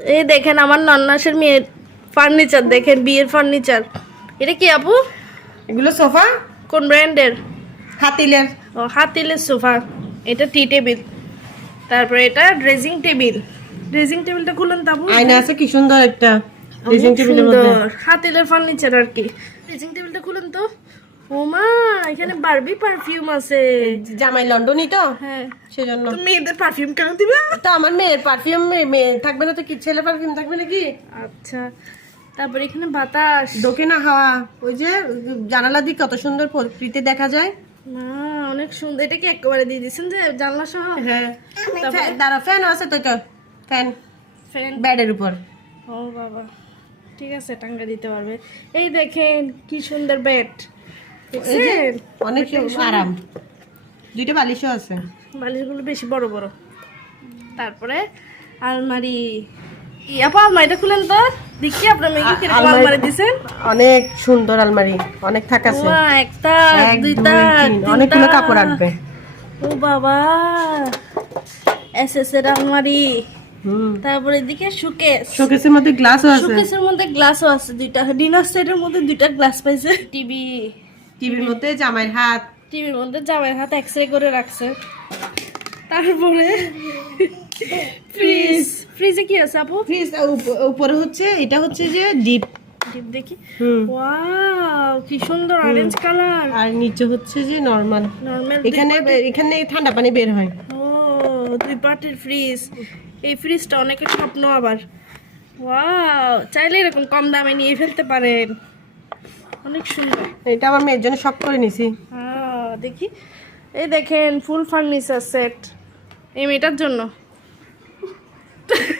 এই দেখেন আমার নন্নাসের মেয়ের ফার্নিচার, দেখেন বিয়ের ফার্নিচার। এটা কি আপু? এগুলো সোফা। কোন ব্র্যান্ডের? হাতিলের। ও হাতিলের সোফা। এটা টি টেবিল, তারপরে এটা ড্রেসিং টেবিল। ড্রেসিং টেবিলটা খুলেন তো আপু। আয়না আছে কি সুন্দর একটা ড্রেসিং টেবিলের মধ্যে। হাতিলের ফার্নিচার আর কি। ড্রেসিং টেবিলটা খুলেন তো। ও মা, এখানে বারবি পারফিউম আছে। জামাই লন্ডনই তো, হ্যাঁ সেজন্য। তো মেয়েদের পারফিউম কেন দিবে? তো আমার মেয়ের পারফিউম মেয়ে থাকবে না তো কি, ছেলে পারফিউম থাকবে নাকি? আচ্ছা, তারপরে এখানে বাতাস ঢোকে না হাওয়া। ওই যে জানালা দিয়ে কত সুন্দর প্রকৃতি দেখা যায় না, অনেক সুন্দর। এটা কি একেবারে দিয়ে দিচ্ছেন যে জানলা সহ? হ্যাঁ। দাঁড়া, ফ্যান আছে তো, ফ্যান ফ্যান বেডের উপর। ও বাবা, ঠিক আছে, টাঙ্গা দিতে পারবে। এই দেখেন কি সুন্দর বেড, অনেক আরাম। দুইটা বালিশও আছে। বালিশগুলো বেশি বড় বড়। তারপরে আলমারি। আপা আলমারিটা খুলেন তো দেখি আপনার মেয়েকে কিরকম আলমারি দিছেন। অনেক সুন্দর আলমারি, অনেক থাক আছে। একটা, এক, দুইটা, দুই, তিন, অনেকগুলো কাপড় রাখবে। ও বাবা, এসএস এর আলমারি। তারপরে এদিকে শোকেস। শোকেসের মধ্যে গ্লাসও আছে। শোকেসের মধ্যে গ্লাসও আছে দুইটা। ডিনার সেটের মধ্যে দুইটা গ্লাস পাইছে। টিভি। টিভির মধ্যে জামাইয়ের হাত। টিভির মধ্যে জামাইয়ের হাত এক্সরে করে রাখছে। তারপরে ফ্রিজ। ফ্রিজে কি আছে আপু? ফ্রিজ উপরে হচ্ছে, এটা হচ্ছে যে ডিপ ডিপ দেখি। ওয়াও, কি সুন্দর অরেঞ্জ কালার। আর নিচে হচ্ছে যে নরমাল। নরমাল। এখানে ঠান্ডা পানি বের হয়। ও, দুই পার্টের ফ্রিজ। এই ফ্রিজটা অনেকের স্বপ্ন আবার। ওয়াও, চাইলে এরকম কম দামে নিয়ে ফেলতে পারেন। অনেক সুন্দর। এটা আমার মেয়ের জন্য শখ করে নিছি। দেখি, এই দেখেন ফুল ফার্নিচার সেট এই মেয়েটার জন্য।